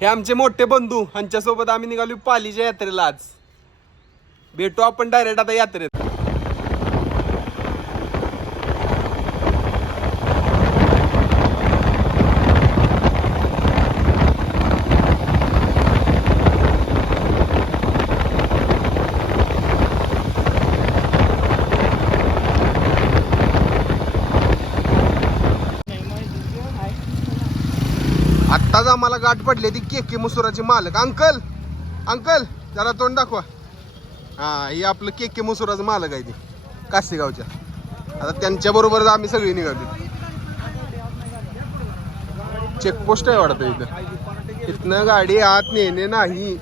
हे आमचे मोठे बंधू, ह्यांच्यासोबत आम्ही निघालो पालीच्या यात्रेला. आज भेटू आपण डायरेक्ट आता यात्रेत. आत्ताच आम्हाला गाठ पडली ती केके मसुराचे मालक. अंकल अंकल जरा तोंड दाखवा. हा, हे आपलं केके मसुराचं मालक आहे ते कासेगावच्या. आता त्यांच्या बरोबरच आम्ही सगळी निघालो. चेकपोस्ट आहे वाटतं इथं. इथनं गाडी आत नेणे नाही,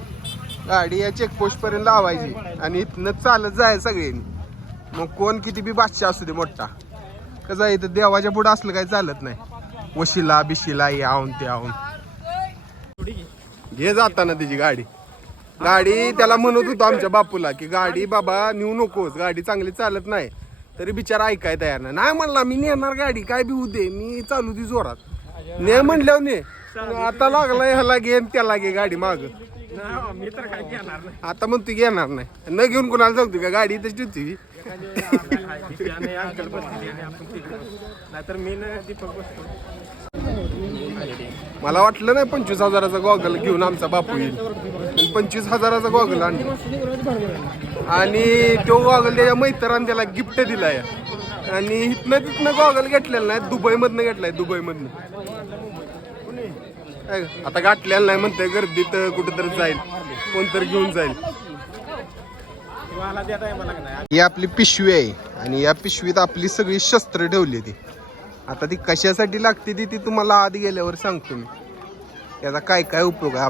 गाडी या चेकपोस्ट पर्यंत लावायची आणि इथनं चालत जायचं सगळ्यांनी. मग कोण किती बी बादशाह असू दे मोठा, कसं आहे इथं देवाच्या पुढं असलं काही चालत नाही. वशिला बिशिला यावून ते आवून घे जाताना त्याची गाडी. गाडी त्याला म्हणत होतो आमच्या बापूला की गाडी बाबा नेऊ नकोस, गाडी चांगली चालत नाही. तरी बिचारा ऐकाय तयार नाही म्हणला मी नेणार गाडी, काय बी होऊ दे, मी चालू ती जोरात. ने म्हणल्यावर ने. आता लागलाय ह्याला घे त्याला घे गाडी माग. आता म्हणतो घेणार नाही, न घेऊन कोणाला सांगतो का गाडी तशी होती. मला वाटलं नाही 25,000चा गॉगल घेऊन आमचा बापू येईल. 25,000चा गॉगल आणला आणि तो गॉगल त्याच्या मैत्राने त्याला गिफ्ट दिलाय. आणि तिथनं गॉगल घेतलेला नाही, दुबईमधनं घेतलाय. दुबईमधनं आता गाठलेला नाही म्हणतोय, गर्दीत कुठेतरी जाईल, कोणतरी घेऊन जाईल. ही आपली पिशवी आहे आणि या पिशवीत आपली सगळी शस्त्र ठेवली ती. आता ती कशासाठी लागते ती तुम्हाला आधी गेल्यावर सांगतो मी. त्याचा काय काय उपयोग आहे.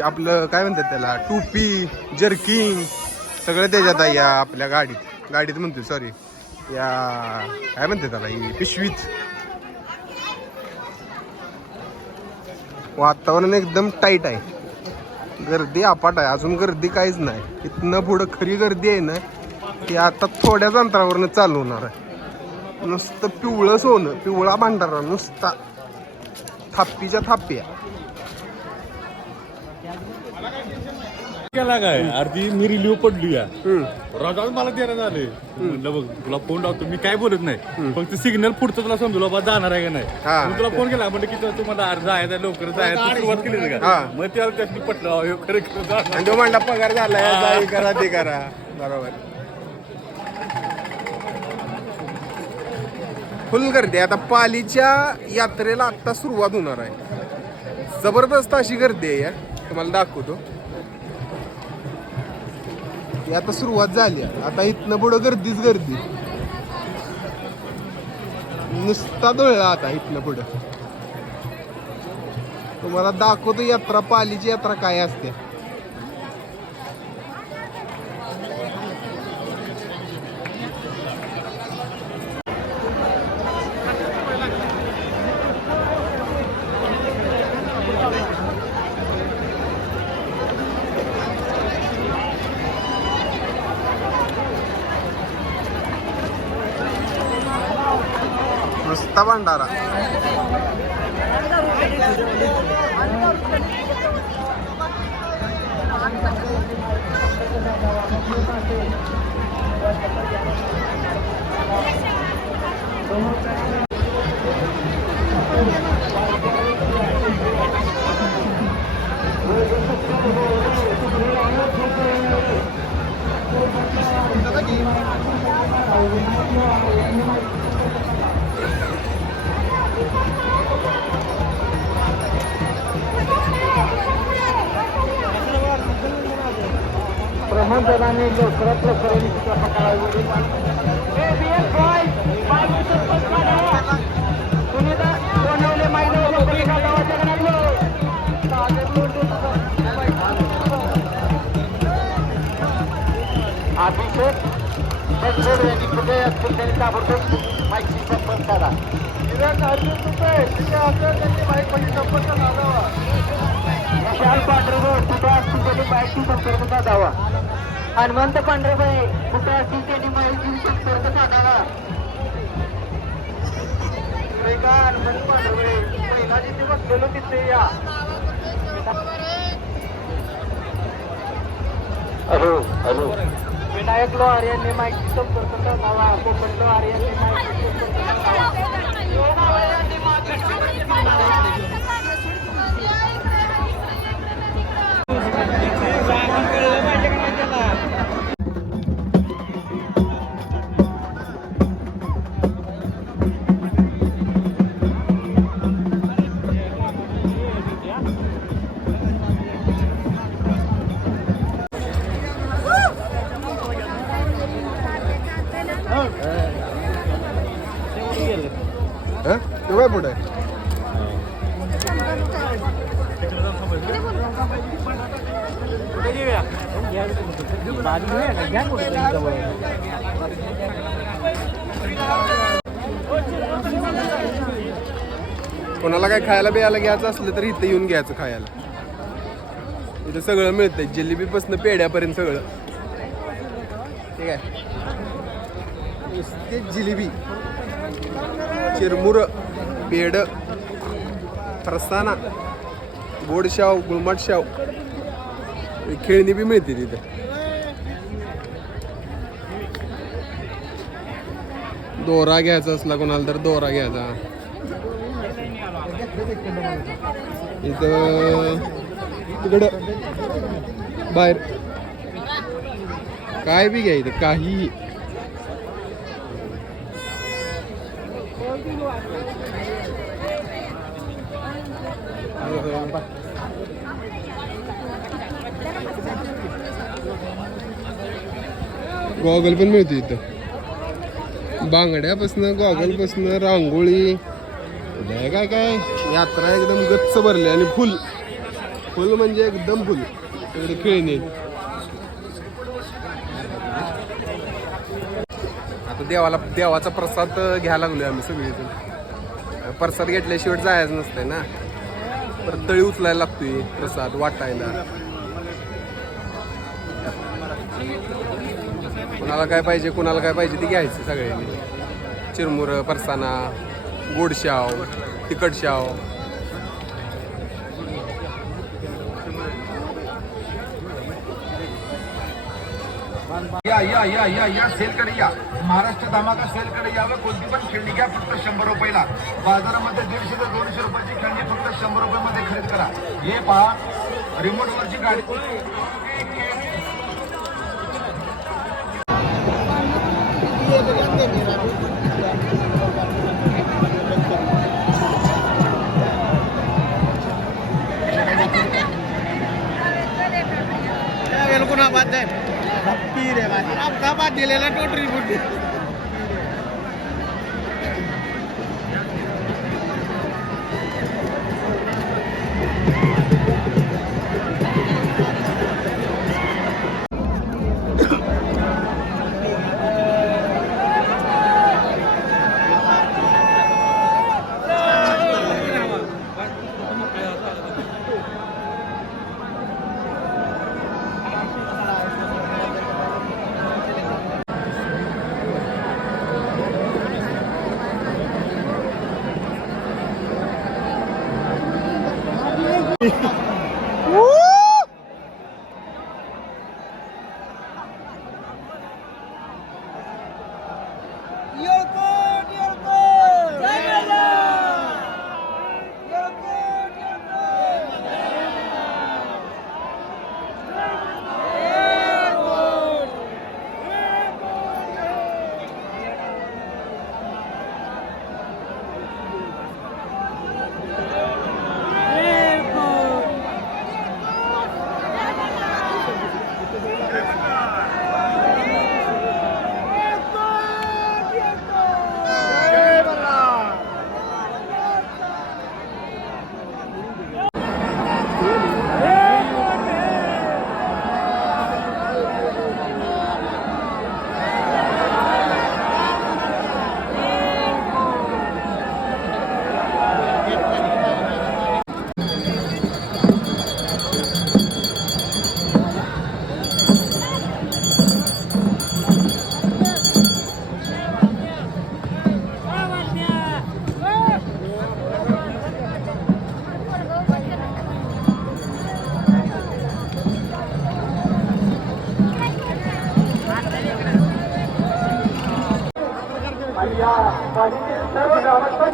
आपलं काय म्हणतात त्याला, टोपी, जर्किंग सगळं त्याच्यात आहे या आपल्या गाडीत म्हणतो सॉरी, या काय म्हणतात त्याला, ही पिशवीत. वातावरण एकदम टाईट आहे, गर्दी अपाट आहे. अजून गर्दी काहीच नाही. इथनं पुढं खरी गर्दी आहे ना ती आता थोड्याच अंतरावरनं चालू होणार आहे. नुसतं पिवळं सोनं, पिवळा भांडारा नुसता, थाप्पीच्या थाप्प्या. काय अर्धी मी रिलीव पडली राजा मला देण्यात आले. म्हणलं बघ तुला फोन लावतो, मी काय बोलत नाही, फक्त सिग्नल पुढचं तुला समजू बाबा जाणार आहे का नाही. तुला फोन केला म्हणजे की तुम्हाला जायचं लवकर जायचं सुरुवात केली का. मग त्याला त्याची पटलं खरं तो म्हणला पगार झालाय, करा ते करा. बरोबर, फुल गर्दी. आता पालीच्या यात्रेला आता सुरुवात होणार आहे. जबरदस्त अशी गर्दी आहे, तुम्हाला दाखवतो. ती आता सुरुवात झाली. आता इथनं पुढं गर्दीच गर्दी, नुसता धुळला. आता इथनं पुढं तुम्हाला दाखवतो यात्रा, पालीची यात्रा काय असते. नुसता भांडारा. प्रमाणपत्राने लवकरात लवकर अभिषेक यांनी कुठे असतील त्यांनी ताबडतोब माहिती संपर्क करा. विशाल पांढरेबाई कुठे असतील त्यांनी माहिती संपर्क साधावा. हनुमंत पांढरेबाई कुठे असतील त्यांनी माहिती संपर्क साधावा. पुढे का हनुमंत पांढरवळे पहिला जिथे बसलेलो तिथे या. हॅलो विनायक लोहार यांनी माहिती संपर्क साधावा. कोकण लोहार यांनी माहिती संपर्क साधावा. तो काय पुढे कोणाला काय खायला बियायला घ्यायचं असलं तर इथं येऊन घ्यायचं खायला. इथं सगळं मिळतंय, जिलेबीपासून पेढ्यापर्यंत सगळं. ठीक आहे, नुसते जिलेबी, चिरमुर, पेढ, फरसाणा, गोडशाव, गुळमटशाव, खेळणी बी मिळते तिथं. दोरा घ्यायचा असला कोणाला तर दोरा घ्यायचा. इथं तिकडं बाहेर काय बी घ्या इथं काही. गॉगल पण मिळते इथं, बांगड्यापासनं गॉगलपासनं रांगोळी काय काय. यात्रा एकदम गच्च भरली आणि फुल फुल म्हणजे एकदम फुल. तिकडे खेळणी. आता देवाचा प्रसाद घ्यायला लागलोय आम्ही सगळेजण. प्रसाद घेतल्याशिवाय जायचं नसतंय ना, परत तळी उचलायला लागतोय प्रसाद वाटायला. कुणाला काय पाहिजे ते घ्यायचं सगळ्यांनी. चिरमुर, फरसाणा, गोडशाव, तिखटशाव. या या या या या सेलकडे या. महाराष्ट्र धमाका सेलकडे यावं. कोणती पण खेळणी घ्या फक्त 100 रुपयाला. बाजारामध्ये 150 ते 200 रुपयाची खेळणी फक्त 100 रुपयामध्ये खरेदी करा. हे पहा, रिमोटवरची गाडी. दिलेला टोटरी बुड्डी.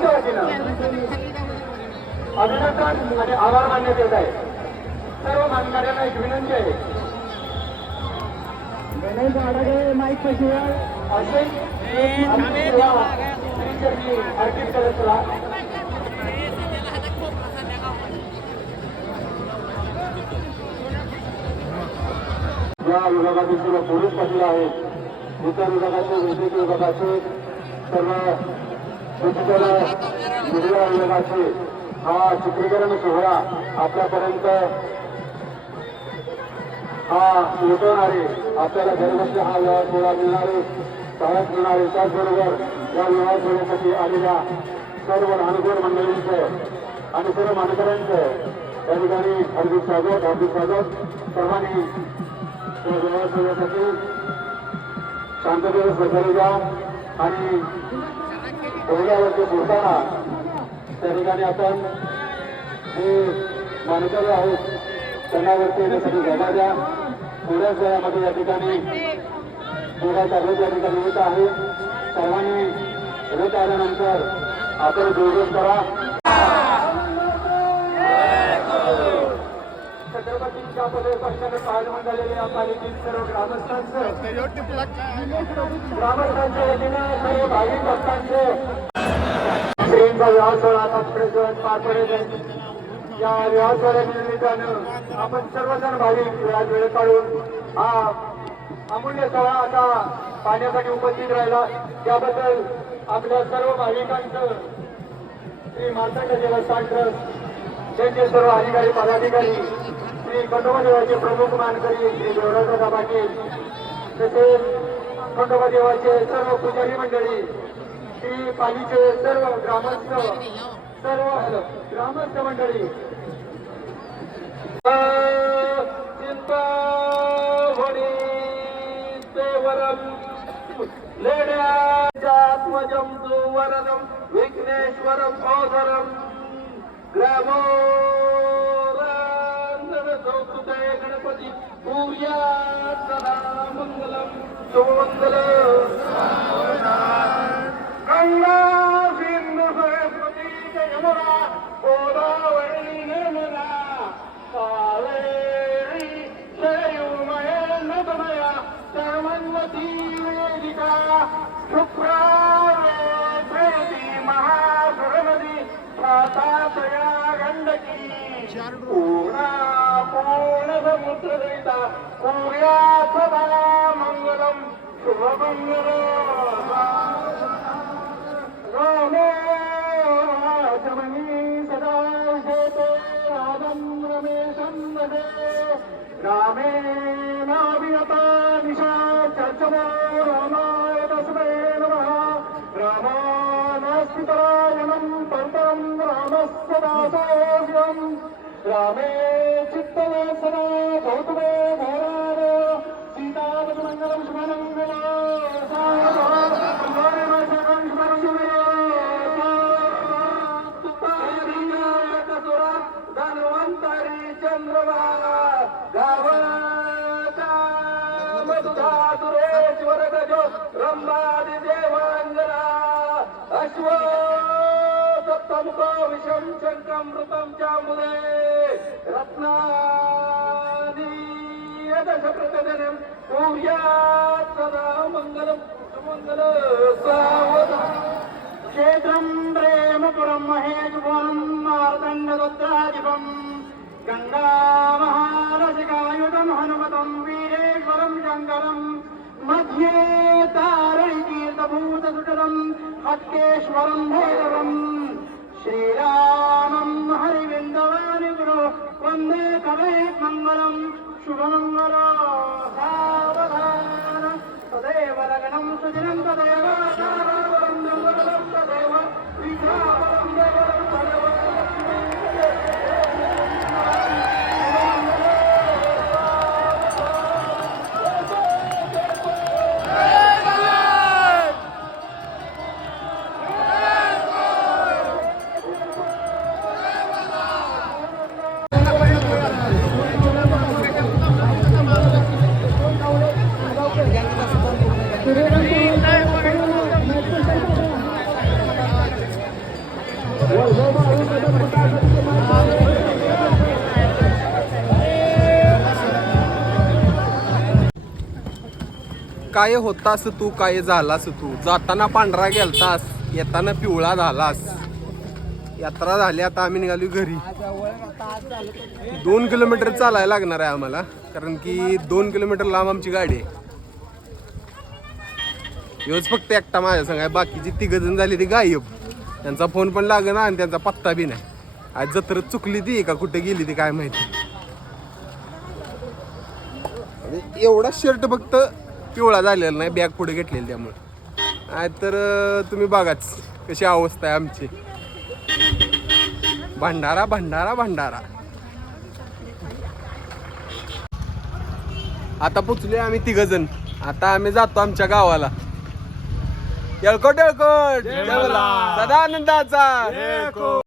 आमच्या वतीनं अभिनंदन आणि आभार मानण्यात येत आहे. सर्व मानणाऱ्यांना एक विनंती आहे. माईक कशी असे अर्पित करत चला. या विभागातील सर्व पोलीस पाटील आहेत, इतर विभागाचे वैद्यकीय विभागाचे सर्व डिजिटल मीडिया विभागाचे हा चित्रीकरण सोहळा आपल्यापर्यंत हा लुटवणारे, आपल्याला घरबसल्या हा विवाह सोहळा मिळणारे, सहाय्यक मिळणारे, त्याचबरोबर या विवाह सोहळ्यासाठी आलेल्या सर्व लहानगोर मंडळींचं आणि सर्व मान्यवरांचं त्या ठिकाणी हार्दिक स्वागत. सर्वांनी या विवाह सोहळ्यासाठी शांततेने सहकार्य द्या आणि सोहळ्यावरती बोलताना त्या ठिकाणी आपण जे मान्यवर आहेत त्यांना वरती येण्यासाठी जागा द्या. थोड्याच वेळामध्ये या ठिकाणी सोहळ्याचा रथ या ठिकाणी येत आहे. सर्वांनी रथ आल्यानंतर आपण जोडून करा. छत्रपतींच्या पदस्पर्शाने पायदमन झालेले या पालिकेतील सर्व ग्रामस्थांचं वतीनं सर्व भाविक भक्तांचे श्रींचा विवाह सोहळा आता पुढे पार पडेल. या विवाह सोहळ्याच्या निमित्तानं आपण सर्वजण भाविक वेळ काढून हा अमूल्य सोहळा आता पाहण्यासाठी उपस्थित राहिला. त्याबद्दल आपल्या सर्व भाविकांचं श्री मार्तंड देवस्थान ट्रस्ट त्यांचे सर्व अधिकारी पदाधिकारी, श्री खंडोबा देवाचे प्रमुख मानकरी श्री देवराजदादा पाटील, तसेच खंडोबा देवाचे सर्व पुजारी मंडळी, श्री पालीचे सर्व ग्रामस्थ मंडळी, चिंतामणी देवरम लेण्यात्मजं सुवरदं विघ्नेश्वरं ओधरं ग्रामो सौकृतय गणपती पूर्यात् सदा मंगलम सुमंगल. गंगा सिंधु सरस्वती यमुना गोदावरी नर्मदा कावेरी सरयुमय नर्मदा सरस्वती वेदिका शुक्रावती महासुरनदी छातातया गंडकी पूर्णा पूर्णसमुद्रदयिता सूर्यात् सदा मंगलम शुभमंगलम्. रामो राजमणी सदा शेते रामं रमेशं नदे रामेणाभिगता निशा चर्चमो रामाय तस्मै नमः. रामानास्तिपरायणं परं रामस्य दासोऽस्म्यहं. रामे चित्तये सदा गौतमे घोराय सीतापतिमङ्गलं शुभमङ्गलम्. धन्वंतरी चंद्रमा सुरेश्वर गजो रंबादि देवांजना अश्व सप्तमुखो विषम शंकम रूपम चामुदे रत्नानि दश प्रकटनम सूर्यात् सदा मंगलम सुमंगल सावधान. क्षेत्रं प्रेमपुरं महेशपुरं मार्तण्डरुद्राधिपं गंगा महारसिकायुधं हनुमतं वीरेश्वरं शङ्करं मध्ये तारणीतीर्थभूतसुटलं हट्केश्वरं भैरवं श्रीरामं हरिविन्दवानि गुरो वन्दे कवेत् मङ्गलं शुभमङ्गल. सावधान तदेव लग्नं सुदिनं तदेव तदेव विघ्नापरं देवं तदेव काय होतास तू काय झालास तू, जाताना पांढरा गेलतास येताना पिवळा झालास. यात्रा झाली आता आम्ही निघालो घरी. 2 किलोमीटर चालायला लागणार आहे आम्हाला, कारण की 2 किलोमीटर लांब आमची गाडी आहे. ह्योच फक्त एकटा माझ्या संग आहे, बाकीची 3 जण झाली ती गायब. त्यांचा फोन पण लागेना आणि त्यांचा पत्ता बी नाही. आज जत्रत चुकली ती का कुठे गेली ती काय माहिती. एवढा शर्ट फक्त पिवळा झालेला नाही, बॅग पुढे घेतलेली त्यामुळे. नाही तर तुम्ही बघाच कशी अवस्था आहे आमची. भंडारा भंडारा भंडारा. आता पोचलोय आम्ही 3 जण. आता आम्ही जातो आमच्या गावाला. येळकोट येळकोट सदा आनंदाचा.